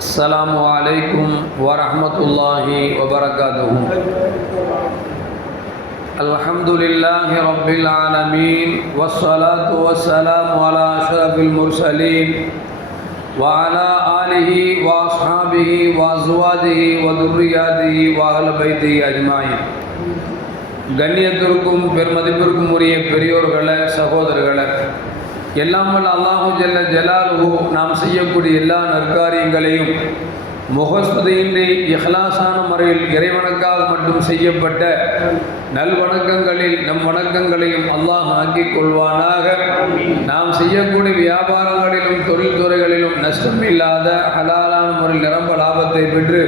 السلام عليكم ورحمة الله وبركاته الحمد لله رب العالمين والصلاة والسلام على أشرف المرسلين وعلى آله وأصحابه وأزواجه وذرياته وأهل بيته أجمعين கண்ணியத்திற்கும் பெருமதிப்பிற்கும் உரிய பெரியோர்களே சகோதரர்களே எல்லாம் வல்ல அல்லாஹு ஜல்ல ஜலாலுஹு நாம் செய்யக்கூடிய எல்லா நற்காரியங்களையும் முகஸ்துதையின்றி இஹ்லாசான முறையில் இறைவனுக்காக மட்டும் செய்யப்பட்ட நல்வணக்கங்களில் நம் வணக்கங்களையும் அல்லாஹ் ஆக்கிக் கொள்வானாக. நாம் செய்யக்கூடிய வியாபாரங்களிலும் தொழில்துறைகளிலும் நஷ்டம் இல்லாத ஹலாலான முறையில் நிரம்ப லாபத்தை பெற்று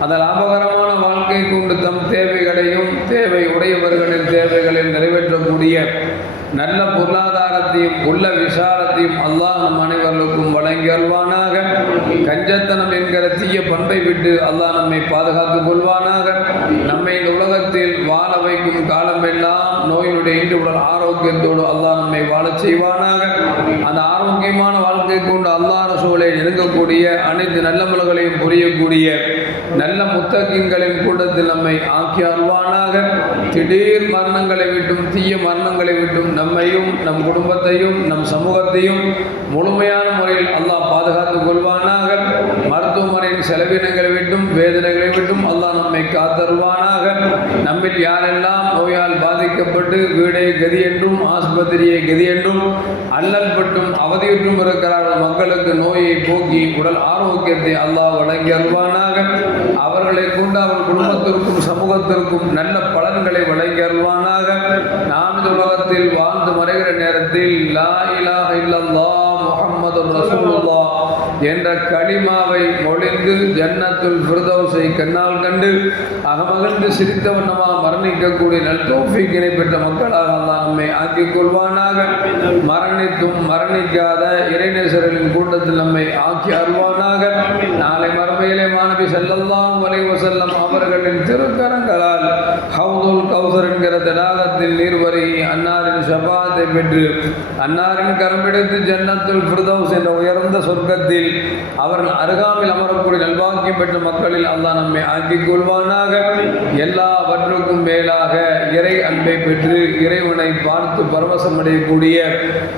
அந்த லாபகரமான வாழ்க்கை கொண்டு தம் தேவைகளையும் தேவை உடையவர்களின் தேவைகளையும் நிறைவேற்றக்கூடிய பொருளாதாரத்தையும் உள்ள விசாலத்தையும் அல்லாஹ் நம் அனைவர்களுக்கும் வழங்கி அல்வானாக கஞ்சத்தனம் என்கிற தீய பண்பை விட்டு அல்லாஹ் நம்மை பாதுகாத்துக் கொள்வானாக. நம்மை இந்த உலகத்தில் வாழ வைக்கும் காலமெல்லாம் நோயினுடைய இன்று உடல் ஆரோக்கியத்தோடு அல்லாஹ் நம்மை வாழச் செய்வானாக. அந்த ஆரோக்கியமான வாழ்க்கை கொண்டு அல்லாஹ் சூழலை நெருங்கக்கூடிய அனைத்து நல்ல நல்லமல்களையும் புரியக்கூடிய நல்ல முத்தகங்களின் கூட்டத்தில் நம்மை ஆக்கி அருவானாக திடீர் மரணங்களை விட்டும் தீய மரணங்களை விட்டும் நம்மையும் நம் குடும்பத்தையும் நம் சமூகத்தையும் முழுமையான முறையில் அல்லாஹ் பாதுகாத்துக் கொள்வானாக. மருத்துவமனையின் செலவினங்களை விட்டும் வேதனைகளை விட்டும் அல்லாஹ் நம்மை காத்தருவானாக. நம்மில் யாரெல்லாம் நோயால் பாதிக்கப்பட்டு வீடே கதி என்றும் ஆஸ்பத்திரியை கதி என்றும் அல்லல் பட்டும் அவதியுற்றும் இருக்கிறார்கள். மக்களுக்கு நோயை போக்கி உடல் ஆரோக்கியத்தை அல்லாஹ் வழங்கி அருள்வானாக. அவர்களை கொண்டு அவர் குடும்பத்திற்கும் சமூகத்திற்கும் நல்ல பலன்களை வழங்கி அருள்வானாக. நாம் இந்த உலகத்தில் வாழ்ந்து மறைகிற நேரத்தில் லா இலாஹ இல்லல்லாஹ் முஹம்மது ரசூலுல்லாஹ் என்ற களிமாவை மொழிந்து ஜன்னத்துல் ஃபிர்தௌஸை கண்ணால் கண்டு அகமகிழ்ந்து சிரித்த வண்ணமாக மரணிக்கக்கூடிய நல் தௌஃபீக்கினை பெற்ற மக்களாக அல்லாஹ் நம்மை ஆக்கிக் கொள்வானாக. மரணித்தும் மரணிக்காத இறைநேசர்களின் கூட்டத்தில் நம்மை ஆக்கி அருவானாக நாளை மறுமையிலே மாணவி செல்லல்லாம் வலை வசல்லம் அவர்களின் திருக்கரங்களால் ஹவுதுல் கௌசர் என்கிற தடாகத்தில் நீர் வருகி அன்னாரின் சபாத்தை பெற்று அன்னாரின் கரம்பிடித்து ஜன்னத்துல் ஃபிர்தௌஸ் என்ற உயர்ந்த சொர்க்கத்தில் அவர்கள் அருகாமையில் அமரக்கூடிய நல்வாக்கியம் பெற்ற மக்களில் அல்லா நம்மை ஆக்கிக் கொள்வானாக. எல்லாவற்றுக்கும் மேலாக இறை அன்பை பெற்று இறைவனை பார்த்து பரவசமடையக்கூடிய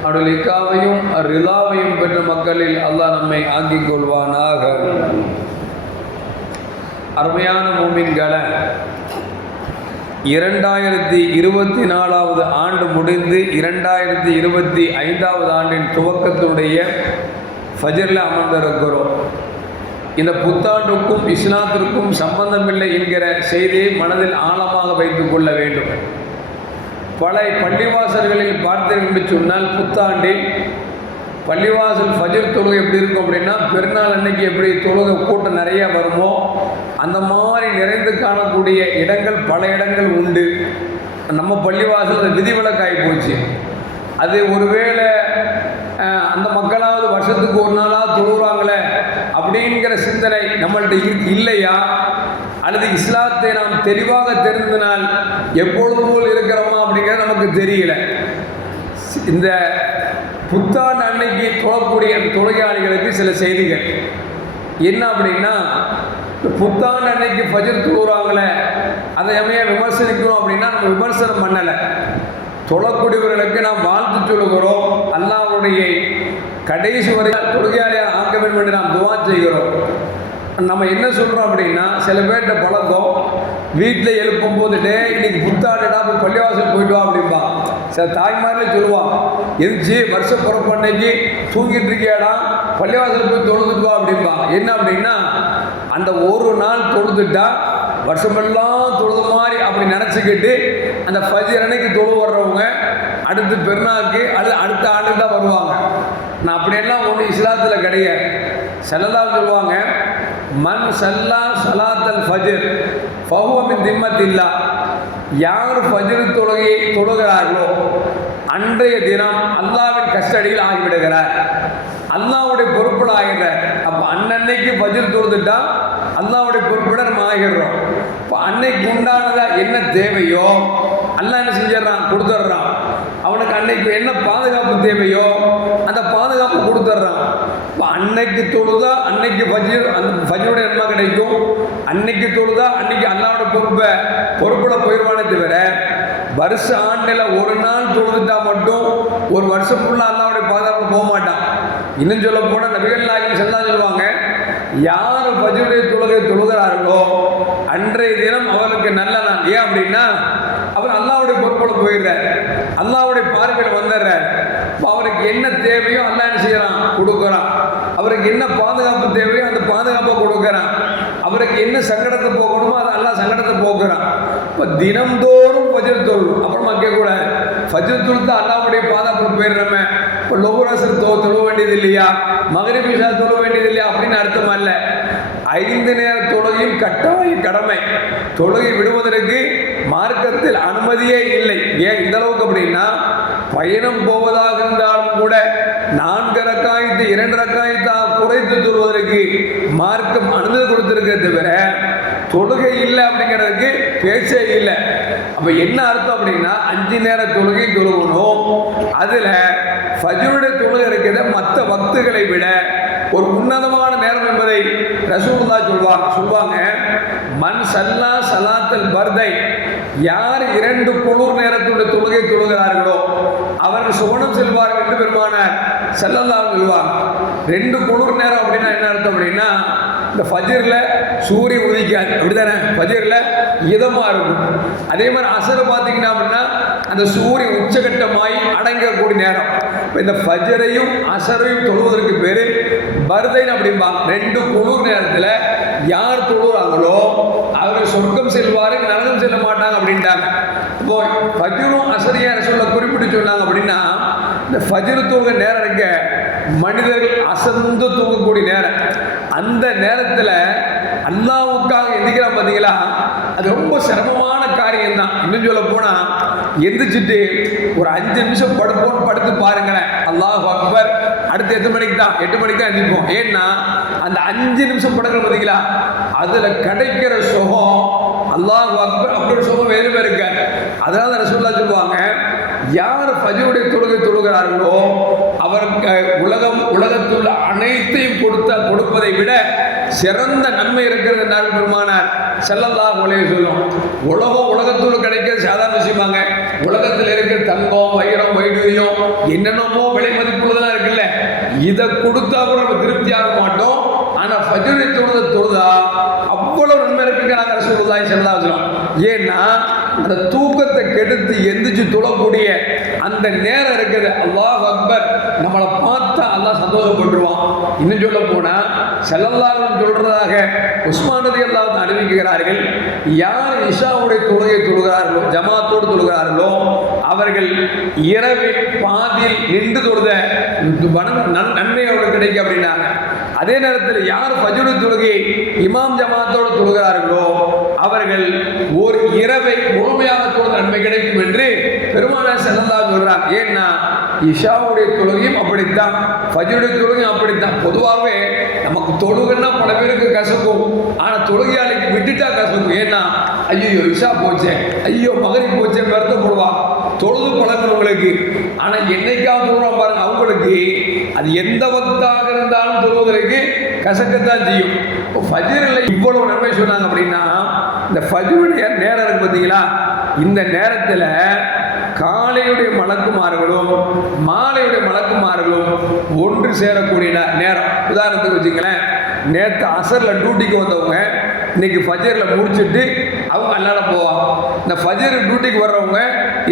அவருடைய இக்காவையும் ரிலாவையும் பெற்ற மக்களில் அல்லாஹ் நம்மை ஆக்கிக் கொள்வானாக. அருமையான மூமின்களை இரண்டாயிரத்தி இருபத்தி நாலாவது ஆண்டு முடிந்து இரண்டாயிரத்தி இருபத்தி ஐந்தாவது ஆண்டின் துவக்கத்துடைய ஃபஜரில் அமர்ந்திருக்கிறோம். இந்த புத்தாண்டுக்கும் இஸ்லாத்திற்கும் சம்பந்தமில்லை என்கிற செய்தியை மனதில் ஆழமாக வைத்துக் கொள்ள வேண்டும். பல பள்ளிவாசல்களில் பார்த்தீர்கள் சொன்னால் புத்தாண்டில் பள்ளிவாசல் ஃபஜர் தொழுகை எப்படி இருக்கும் அப்படின்னா பெருநாள் அன்னைக்கு எப்படி தொழுகை கூட்டம் நிறைய வருமோ அந்த மாதிரி நிறைந்து காணக்கூடிய இடங்கள் பல இடங்கள் உண்டு. நம்ம பள்ளிவாசல் விதிவிலக்காகி போச்சு. அது ஒருவேளை அந்த மக்கள் வருஷத்துக்கு ஒரு நாளாக தொழுகிறாங்களே அப்படிங்கிற சிந்தனை நம்மள்ட்ட இல்லையா? அல்லது இஸ்லாத்தை நாம் தெளிவாக தெரிந்தனால் எப்பொழுது போல் இருக்கிறோமா அப்படிங்கிறது நமக்கு தெரியல. இந்த புத்தாண்டு அன்னைக்கு தொழக்கூடிய தொழுகையாளிகளுக்கு சில செய்திகள். என்ன அப்படின்னா புத்தாண்டு அன்னைக்கு பஜர் தொழுகிறாங்களே அதை எமையா விமர்சனிக்கிறோம் அப்படின்னா நம்ம விமர்சனம் பண்ணலை. தொழக்கூடியவர்களுக்கு நாம் வாழ்த்து சொல்லுகிறோம் அல்லாவுடைய கடைசி வரை தொழுகையாளியாக ஆக்க வேண்டும் என்று நாம் துவா செய்கிறோம். நம்ம என்ன சொல்கிறோம் அப்படின்னா சில பேர்கிட்ட பழக்கம் வீட்டில் எழுப்பும் போது டே இன்னைக்கு புத்தாண்டுடா போய் பள்ளிவாசல் போயிட்டு வா அப்படிம்பா. சில தாய்மாரில் சொல்லுவான் எரிச்சு வருஷ பிறப்பு அன்னைக்கு தூங்கிட்டு இருக்கியாடா பள்ளிவாசல் போய் தொழுதுட்டு வா அப்படிம்பா. என்ன அப்படின்னா அந்த ஒரு நாள் தொழுதுட்டா வருஷமெல்லாம் தொழுது மாதிரி அப்படி நினச்சிக்கிட்டு அந்த ஃபஜர் அன்னைக்கு தொழு வர்றவங்க அடுத்து பெருநாளுக்கு அது அடுத்த ஆண்டு தான் வருவாங்க. நான் அப்படியெல்லாம் ஒன்று இஸ்லாத்தில் கிடையாது. செல்லதா சொல்லுவாங்க மண் சல்லா சலாத்தல் ஃபஜிர் ஃபஹுவமின் திம்மத்தில்லா யார் ஃபஜிர் தொழுகையை தொழுகிறார்களோ அன்றைய தினம் அல்லாவின் கஸ்டடியில் ஆகிவிடுகிறார். அல்லாவுடைய பொறுப்பில் ஆகிறார் அப்போ அன்னன்னைக்கு ஃபஜிர் தொழுதுட்டா அல்லாவுடைய பொறுப்பிட நம்ம ஆகிடுறோம். இப்போ அன்னைக்கு உண்டானதாக என்ன தேவையோ அல்லா என்ன செஞ்சிடறான் கொடுத்துட்றான். அவனுக்கு அன்னைக்கு என்ன பாதுகாப்பு தேவையோ கொடுத்துட்றான் இப்போ அன்னைக்கு தொழுதா அன்னைக்கு ஃபஜ்ர் அந்த ஃபஜ்ருடைய நன்மை கிடைக்கும். அன்னைக்கு தொழுதா அன்னைக்கு அல்லாவோட பொறுப்பை பொறுப்பில் போயிடுவானே தவிர வருஷ ஆண்டில் ஒரு நாள் தொழுதுட்டா மட்டும் ஒரு வருஷம் ஃபுல்லாக அல்லாவுடைய பாதுகாப்பு போக மாட்டான். இன்னும் சொல்ல போனால் நபிகள் நாயகம் செல்லா சொல்லுவாங்க யார் ஃபஜ்ருடைய தொழுகை தொழுகிறார்களோ அன்றைய தினம் அவருக்கு நல்ல நாள். ஏன் அப்படின்னா அவர் அல்லாவுடைய பொறுப்போட போயிடுறார். அல்லாவுடைய பார்வையில் வந்துடுறார். என்ன தேவையோ அல்ல என்ன செய்யறான்? கொடுக்குறான். அவருக்கு என்ன பாதுகாப்பு தேவையோ அந்த பாதுகாப்பை கொடுக்குறான். அவருக்கு என்ன சங்கடத்தை போகணுமோ அது அல்லாஹ் சங்கடத்தை போக்குறான். இப்போ தினம்தோறும் ஃபஜ்ர் தொழும் அப்புறமா கேட்கக்கூடாது. ஃபஜ்ர் தொழுத்து அல்லாவுடைய பாதுகாப்பு போயிடுறோமே. இப்போ லோகராசர் தோ தொழ வேண்டியது இல்லையா? மகரிபிஷா தொழ வேண்டியது இல்லையா? அப்படின்னு அர்த்தம் அல்ல. ஐந்து நேர தொழுகையும் கட்டாய கடமை. தொழுகை விடுவதற்கு மார்க்கத்தில் அனுமதியே இல்லை. ஏன்? இந்த அளவுக்கு அப்படின்னா பயணம் போவதாக இருந்தாலும் கூட நான்கு ரக்காயத்து இரண்டு ரக்காயத்தாக குறைத்து சொல்வதற்கு மார்க்கம் அனுமதி கொடுத்திருக்கிறத தவிர தொழுகை இல்லை அப்படிங்கிறதுக்கு பேச்சே இல்லை. அப்போ என்ன அர்த்தம் அப்படின்னா அஞ்சு நேர தொழுகை தொழுகணும். அதில் ஃபஜ்ருடைய தொழுகை இருக்கிறத மற்ற பக்துகளை விட ஒரு உன்னதமான நேரம் என்பதை ரசூல்லா சொல்வாங்க சொல்வாங்க. மண் சல்லா சலாத்தல் பர்தை யார் இரண்டு குளிர் நேரத்துடைய தொழுகை தொழுகிறார்களோ அவர்கள் சுவனம் செல்வார்கள் என்று பெருமான செல்லலாம் செல்வாங்க ரெண்டு குளிர் நேரம் அப்படின்னா என்ன அர்த்தம் அப்படின்னா இந்த ஃபஜிரில் சூரியன் உதிக்காது. அப்படிதானே ஃபஜிரில் இதமாக இருக்கும். அதே மாதிரி அசரை பார்த்தீங்கன்னா அப்படின்னா அந்த சூரியன் உச்சகட்டமாய் அடங்கக்கூடிய நேரம். இப்போ இந்த ஃபஜரையும் அசரையும் தொழுவதற்கு பேர் பர்தைன் அப்படிம்பா. ரெண்டு குளிர் நேரத்தில் யார் தொழுகிறாங்களோ அவர்கள் சொர்க்கம் செல்வாரு நரகம் செல்ல மாட்டாங்க அப்படின்ட்டாங்க. இப்போ ஃபஜ்ரும் அசரியார் சொல்ல குறிப்பிட்டு சொன்னாங்க அப்படின்னா இந்த ஃபஜ்ரு தூங்க நேரம் இருக்க மனிதர்கள் அசந்து தூங்கக்கூடிய நேரம். அந்த நேரத்தில் அல்லாவுக்காக எந்திக்கிறான் பார்த்தீங்களா அது ரொம்ப சிரமமான காரியம் தான் இன்னும் சொல்ல போனால் எந்திரிச்சிட்டு ஒரு அஞ்சு நிமிஷம் படுப்போம் படுத்து பாருங்களேன். அல்லாஹ் அக்பர் அடுத்து எட்டு மணிக்கு தான்? எட்டு மணிக்கு தான் எந்திரிப்போம். ஏன்னா அந்த அஞ்சு நிமிஷம் படங்கள் பார்த்தீங்களா அதில் கிடைக்கிற சுகம் அல்லாஹ் அக்பர் அப்படி ஒரு சுகம் வேறு பேர் இருக்காது அதனால ரசூல்லா சொல்லுவாங்க யார் ஃபஜ்ருடைய தொழுகை தொழுகிறார்களோ அவருக்கு உலகம் உலகத்துள்ள அனைத்தையும் கொடுத்த கொடுப்பதை விட சிறந்த நன்மை இருக்கிறது என்றார் பெருமானார். செல்லல்லா உலக சொல்லும் உலகம் உலகத்துள்ள கிடைக்கிறது சாதாரண விஷயமாங்க. உலகத்தில் இருக்கிற தங்கம் வைரம் வைடூரியம் என்னென்னமோ விலை மதிப்புள்ளதெல்லாம் இருக்குல்ல? இதை கொடுத்தா கூட நம்ம திருப்தி ஆக மாட்டோம். ஆனால் ஃபஜ்ரை தொழுத தொழுதா? அவ்வளோ நன்மை இருக்குங்க நாங்கள் ரசூலுல்லாஹி ஸல்லல்லாஹு அலைஹி வஸல்லம் ஏன்னா அந்த தூக்கத்தை கெடுத்து எந்திரிச்சு தொழக்கூடிய அந்த நேரம் இருக்குது. அல்லாஹ் அக்பர் நம்மளை பார்த்தா அல்லாஹ் சந்தோஷப்பட்டுருவான். இன்னும் சொல்ல போனால் செல்லல்லாரும் சொல்றதாக உஸ்மான் ரதி அல்லாஹ் அறிவிக்கிறார்கள். யார் இஷாவுடைய தொழுகை தொழுகிறார்களோ ஜமாத்தோடு தொழுகிறார்களோ அவர்கள் இரவில் பாதியில் நின்று தொழுத நன்- நன்மை அவர்களுக்கு கிடைக்கும் அப்படின்னாங்க அதே நேரத்தில் யார் பஜுரு தொழுகையை இமாம் ஜமாத்தோடு தொழுகிறார்களோ அவர்கள் ஒரு இரவை முழுமையாக தொழுது நன்மை கிடைக்கும் என்று பெருமான செல்லல்லா சொல்கிறார் ஏன்னா இஷாவுடைய தொழுகையும் அப்படித்தான் ஃபஜ்ருடைய தொழுகையும் அப்படித்தான். பொதுவாகவே நமக்கு தொழுகைன்னா பல பேருக்கு கசக்கும். ஆனால் தொழுகையாளிக்கு விட்டுட்டா கசக்கும். ஏன்னா ஐயோ இஷா போச்சே ஐயோ மகரி போச்சே வருத்தப்படுவா தொழுது பழக்கிறவங்களுக்கு ஆனால் என்னைக்காவது தொழுறோம் பாருங்க அவங்களுக்கு அது எந்த வக்தாக இருந்தாலும் தொழுவதற்கு கசக்கத்தான் செய்யும். இப்போ ஃபஜிரில் இவ்வளவு நன்மை சொன்னாங்க அப்படின்னா இந்த ஃபஜிருடைய நேரம் இருக்கு பார்த்தீங்களா இந்த நேரத்தில் காலையுடைய மலக்குமார்களும் மாலையுடைய மலக்குமார்களும் ஒன்று சேரக்கூடிய நேரம். உதாரணத்துக்கு வச்சுங்களேன் நேற்று அசரில் டியூட்டிக்கு வந்தவங்க இன்னைக்கு ஃபஜரில் முடிச்சுட்டு அவங்க அல்லாட போவான். இந்த ஃபஜர் டியூட்டிக்கு வர்றவங்க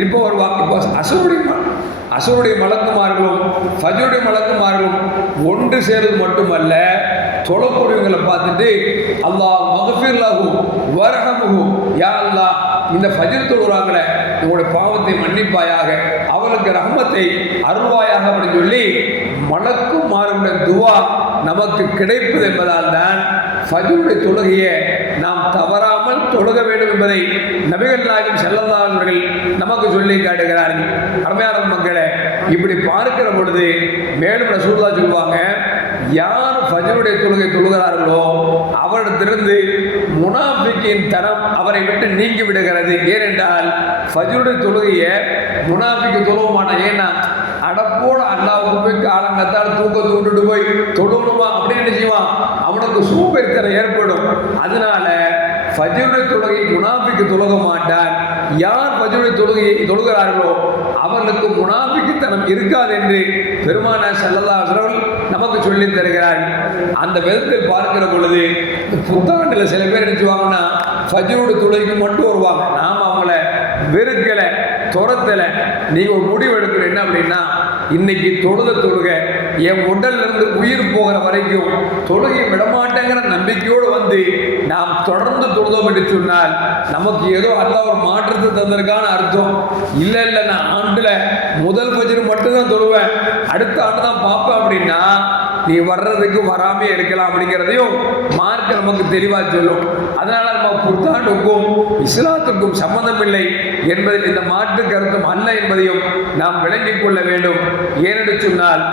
இப்போ வருவாங்க இப்போ அசருடைய அசுருடைய மலக்குமார்களும் ஃபஜருடைய மலக்குமார்களும் ஒன்று சேருவது மட்டுமல்ல தொழக்கூடியவங்களை பார்த்துட்டு அல்லா மகஃபிர் வரகமுகும் யா அல்லா இந்த ஃபஜர் தொழுறாங்களே உங்களுடைய பாவத்தை மன்னிப்பாயாக அவளுக்கு ரஹமத்தை அருள்வாயாக அப்படின்னு சொல்லி மலக்கும் மாறுடைய துவா நமக்கு கிடைப்பது என்பதால் தான் ஃபஜருடைய தொழுகையை நாம் தவறாக தொழுக வேண்டும் என்பதை நபிகள் நாயகம் செல்லல்லாதவர்கள் நமக்கு சொல்லி காட்டுகிறார்கள். அருமையான மக்களே இப்படி பார்க்கிற பொழுது மேலும் ரசூல்லா சொல்லுவாங்க யார் ஃபஜருடைய தொழுகை தொழுகிறார்களோ அவரிடத்திலிருந்து முனாஃபிக்கின் தரம் அவரை விட்டு நீங்கி விடுகிறது. ஏனென்றால் ஃபஜருடைய தொழுகையை முனாஃபிக்கு தொழுவ ஏன்னா அடப்போட அல்லாவுக்கு போய் காலங்கத்தால் தூக்க தூண்டுட்டு போய் தொழுகணுமா? அப்படின்னு செய்வான்? அவனுக்கு சூப்பெருத்தரை ஏற்படும். அதனால ஃபஜ்ருடைய தொழுகை முனாஃபிக்கு தொழுக மாட்டான். யார் ஃபஜ்ருடைய தொழுகையை தொழுகிறார்களோ அவர்களுக்கு முனாஃபிக்குத்தனம் இருக்காது என்று பெருமான செல்லல்லா அவர்கள் நமக்கு சொல்லித் தருகிறார். அந்த விதத்தில் பார்க்கிற பொழுது புத்தாண்டில் சில பேர் நினைச்சுவாங்கன்னா ஃபஜ்ருடைய தொழுகைக்கு மட்டும் வருவாங்க. நாம் அவங்கள வெறுக்கலை துரத்தலை. நீங்கள் ஒரு முடிவு எடுக்கிற என்ன அப்படின்னா இன்னைக்கு தொழுத தொழுக என் உடல்ல இருந்து உயிர் போகிற வரைக்கும் தொழுகை விடமாட்டேங்கிற நம்பிக்கையோடு வந்து நாம் தொடர்ந்து தொழுதோம் என்று சொன்னால் நமக்கு ஏதோ அல்ல ஒரு மாற்றத்தை தந்திருக்கான அர்த்தம். இல்லை இல்லை நான் ஆண்டில் முதல் பஜர் மட்டும்தான் தொழுவேன். அடுத்த ஆண்டு தான் பார்ப்பேன் அப்படின்னா நீ வர்றதுக்கு வராமே இருக்கலாம் அப்படிங்கிறதையும் மார்க்க நமக்கு தெளிவாக சொல்லும். அதனால நம்ம புத்தாண்டுக்கும் இஸ்லாத்துக்கும் சம்மந்தம் இல்லை என்பதில் இந்த மாற்று கருத்தும் அல்ல என்பதையும் நாம் விளங்கிக் கொள்ள வேண்டும். ஏனென்று சொன்னால்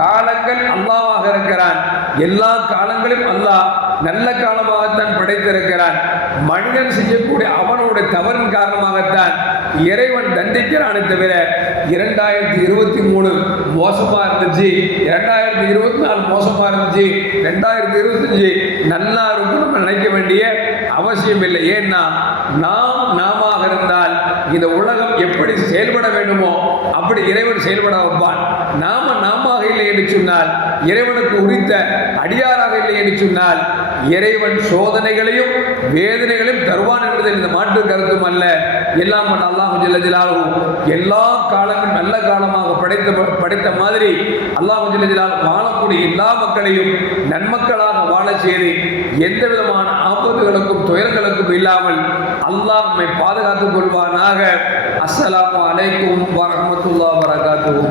காலங்கள் அல்லாவாக இருக்கிறான். எல்லா காலங்களும் அல்லாஹ் நல்ல காலமாகத்தான் படைத்திருக்கிறான். மனிதன் செய்யக்கூடிய அவனுடைய தவறின் காரணமாகத்தான் இறைவன் தண்டிக்கிறானே தவிர இரண்டாயிரத்தி இருபத்தி மூணு மோசமாக இருந்துச்சு. இரண்டாயிரத்தி இருபத்தி நாலு மோசமாக இருந்துச்சு. ரெண்டாயிரத்தி இருபத்தஞ்சு நல்லா இருக்கும் நம்ம நினைக்க வேண்டிய அவசியம் இல்லை. ஏன்னா நாம் நாம இருந்தால் இந்த உலகம் எப்படி செயல்பட வேண்டுமோ அப்படி இறைவன் செயல்பட வைப்பான். நாம நாம் இல்லை என்று சொன்னால் இறைவனுக்கு உரித்த அடியாராக இல்லை என்று சொன்னால் இறைவன் சோதனைகளையும் வேதனைகளையும் தருவான் என்பது இந்த மாற்று கருத்தும் அல்ல. எல்லாம் அல்லாஹு ஜல்ல எல்லா காலமும் நல்ல காலமாக படைத்த படைத்த மாதிரி அல்லாஹு ஜல்ல வாழக்கூடிய எல்லா மக்களையும் நன்மக்களாக வாழ செய்து எந்த விதமான ஆபத்துகளுக்கும் துயரங்களுக்கும் இல்லாமல் அல்லாஹ் நம்மை பாதுகாத்துக் கொள்வானாக. அஸ்ஸலாமு அலைக்கும் வரஹ்மத்துல்லாஹி வபரகாத்துஹு.